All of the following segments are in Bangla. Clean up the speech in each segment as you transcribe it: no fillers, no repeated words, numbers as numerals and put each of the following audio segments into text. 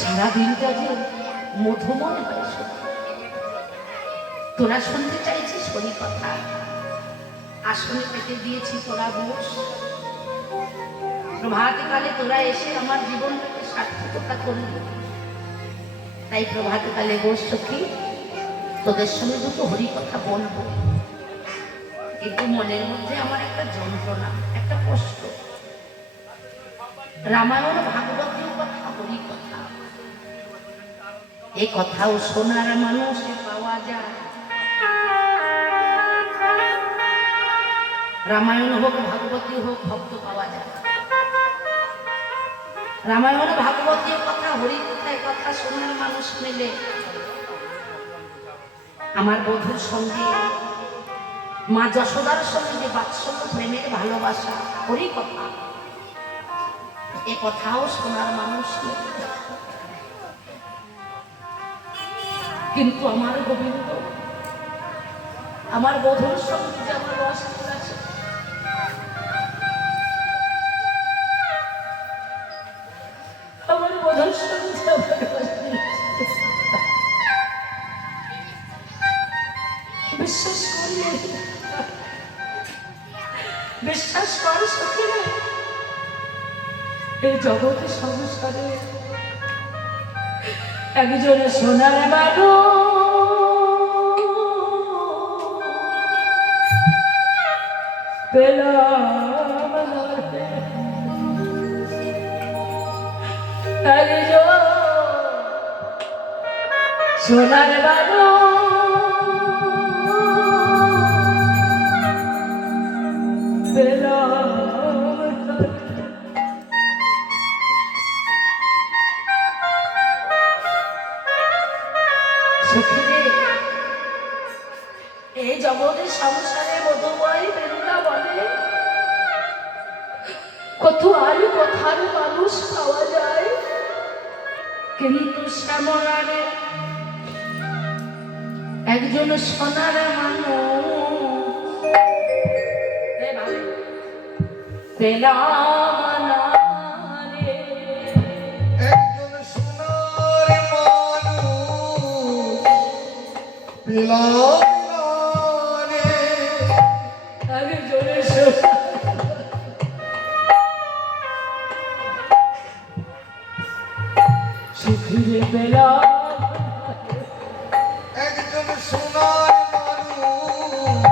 সারাদিনটা যে মধুময় হয়। তোরা শুনতে চাইছিস হরি কথা, আসনে পেতে দিয়েছি, তোরা বস। প্রভাতকালে তোরা এসে আমার জীবনটাকে সার্থকতা করলি, তাই প্রভাতকালে বস সখী, তোদের সঙ্গে দুটো হরি কথা বলবো। কিন্তু মনের মধ্যে আমার একটা যন্ত্রণা, একটা কষ্ট। রামায়ণ ভাগবতীয় কথা, হরি কথা, এ কথাও শোনার মানুষ পাওয়া যায়। রামায়ণ হোক ভাগবতী হোক ভক্ত পাওয়া যায়। রামায়ণ ভাগবতীয় কথা, হরি কথায় কথা শোনার মানুষ মেলে। আমার বধূর সঙ্গে, মা যশোদার সঙ্গে যে বাৎসল্য প্রেমের ভালোবাসা, হরি কথা, এ কথাও শোনার মানুষ মেলে। কিন্তু আমার গোবিন্দ, আমার বধূর সঙ্গে যে আমার রস আছে, আমার বধূর সঙ্গে আমার রস, বিশ্বাস করি, বিশ্বাস কর সখী, এই জগতে সংসারে একজনে সোনার মানুষ পেলাম, একজন সোনার মানুষ পেলাম। এই জগতের সংসারে মধুময় বৃন্দাবনে কত আলু কথার মানুষ পাওয়া যায়, কিন্তু শ্যামলারে একজন সোনার মানুষ পেলাম না রে। একজন সোনার মানুষ পেলাম। সুখীরে পেলাম একজন সোনার মানুষ,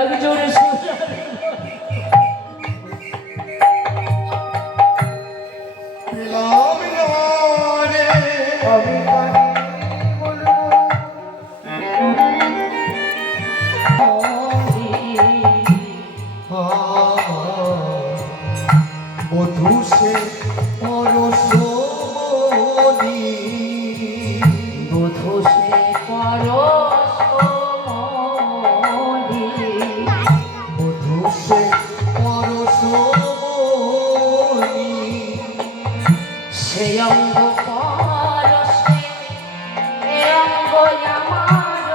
একজন সোনার পেলাম না রে। আমি বলবো বধূ সে পরশমণি, বধূ সে পরশমণি, বধূ সে পরশমণি, সে অঙ্গ পরশে এ অঙ্গ আমার,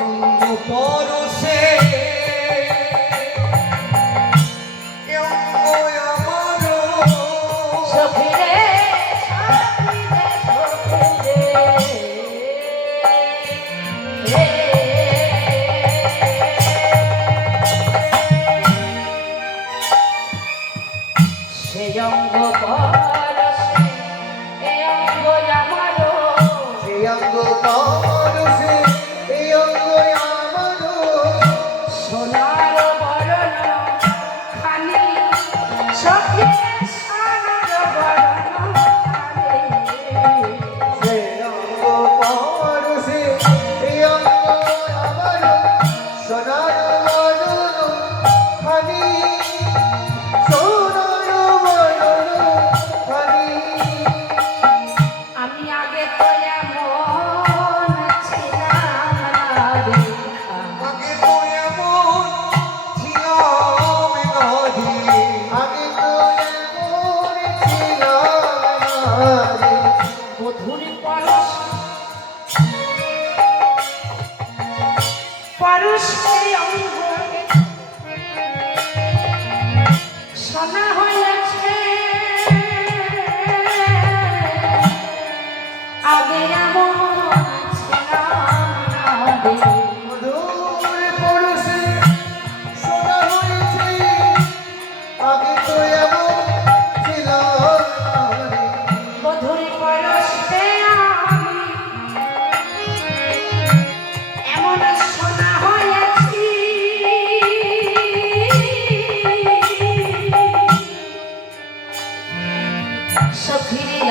অঙ্গ পরশে সখীরে সে অঙ্গ পরশে এ অঙ্গ আমার, সে অঙ্গ পরশে এ অঙ্গ আমার, সোনার বরণ খানি সখী সোনার বরণ খানি, সে অঙ্গ পরশে এ অঙ্গ আমার, সোনার বরণ খানি, সোনার বরণ খানি। আমি আগে তো এমন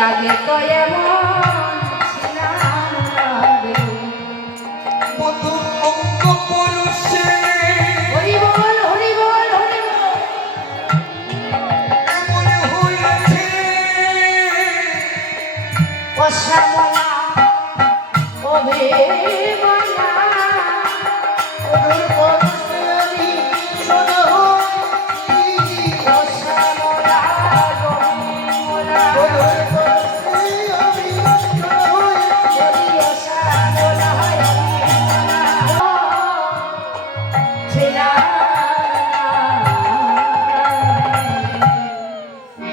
আগে তো এমন ছিলাম না রে। বধূ অঙ্গ পরশে হরি বল হরি বল হরি বল। এমন হয়েছে অশ্যামলা অভিমানা বধূর পরশে আমি সোনা হয়েছি। অশ্যামলা অভিমানা বধূর পরশে আমি সোনা হয়েছি। হরি অশ্যামলা অভিমানা ছিলাম না।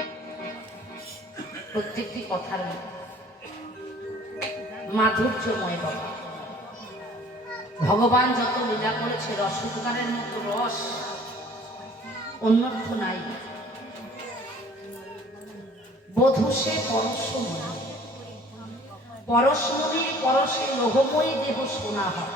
প্রত্যেকটি কথার মধ্যে মাধুর্যময় বাবা। ভগবান যত লীলা করেছে রসোদ্গারের মতো রস অন্যর্থ নাই। বধূ সে পরশমণি, পরশমণি পরশে লোহময়ী দেহ সোনা হয়।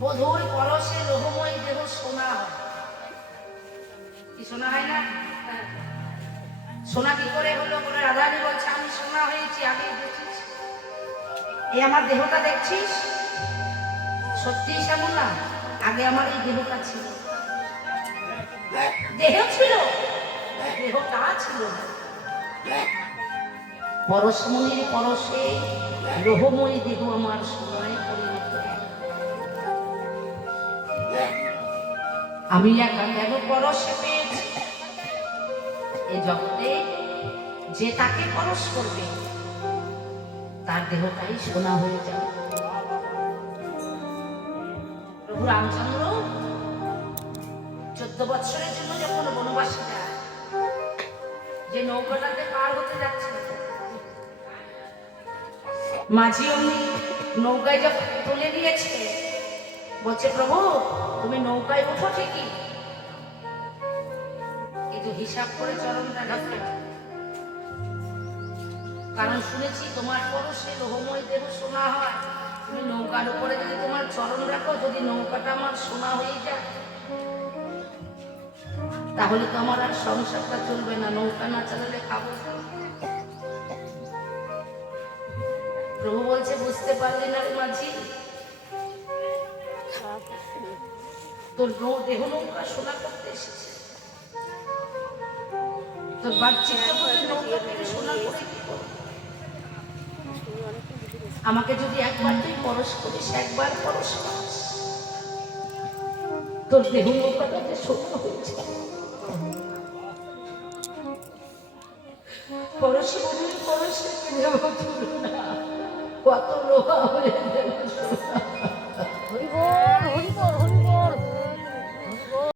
বধূর পরশে লোহময়ী দেহ সোনা হয়। কি সোনা হয় না? হ্যাঁ। সোনা কি করে হলো? বলে রাধারানী বলছে আমি সোনা হয়েছি। আগে দেখছিস এই আমার দেহটা দেখছিস? সত্যি সেমন না? আগে আমার এই দেহটা ছিল, দেহ ছিল, দেহটা ছিল না। পরশমণির পরশে লোহময়ী দেহ আমার সোনায় পরিণত। আমি একা কেন পরশে পেয়েছি? এই জগতে যে তাকে পরশ করবে তার দেহটাই সোনা হয়ে যাবে। প্রভু রামচন্দ্র 14 বৎসরের জন্য যখন বনবাসে যায়, যে নৌকাটাতে পার হতে যাচ্ছে, মাঝি অমনি নৌকায় যখন তুলে দিয়েছে, বলছে প্রভু তুমি নৌকায় ওঠো ঠিকই, কিন্তু হিসাব করে চরণটা ঢাকবে, কারণ শুনেছি তোমার পরশে লোহময় দেহ সোনা হয়। তুমি নৌকার উপরে যদি তোমার চরণ রাখো, যদি নৌকাটা আমার সোনা হয়ে যায় তাহলে তো আমার আর সংসারটা চলবে না, নৌকা না চালালে খাবো। প্রভু বলছে বুঝতে পারলি না রে মাঝি, তোর দেহ নৌকা সোনা করতে এসেছে, তোর বাচ্চিত নৌকা থেকে সোনা করে কি করবে? আমাকে যদি একবার তুই পরশ করিস, একবার পরশ করিস, তোর দেহ নৌকাটাতে সোনা হয়েছে। পরশে বলি পরশে দেব তুলনা, কত লোহা হয়ে গেল।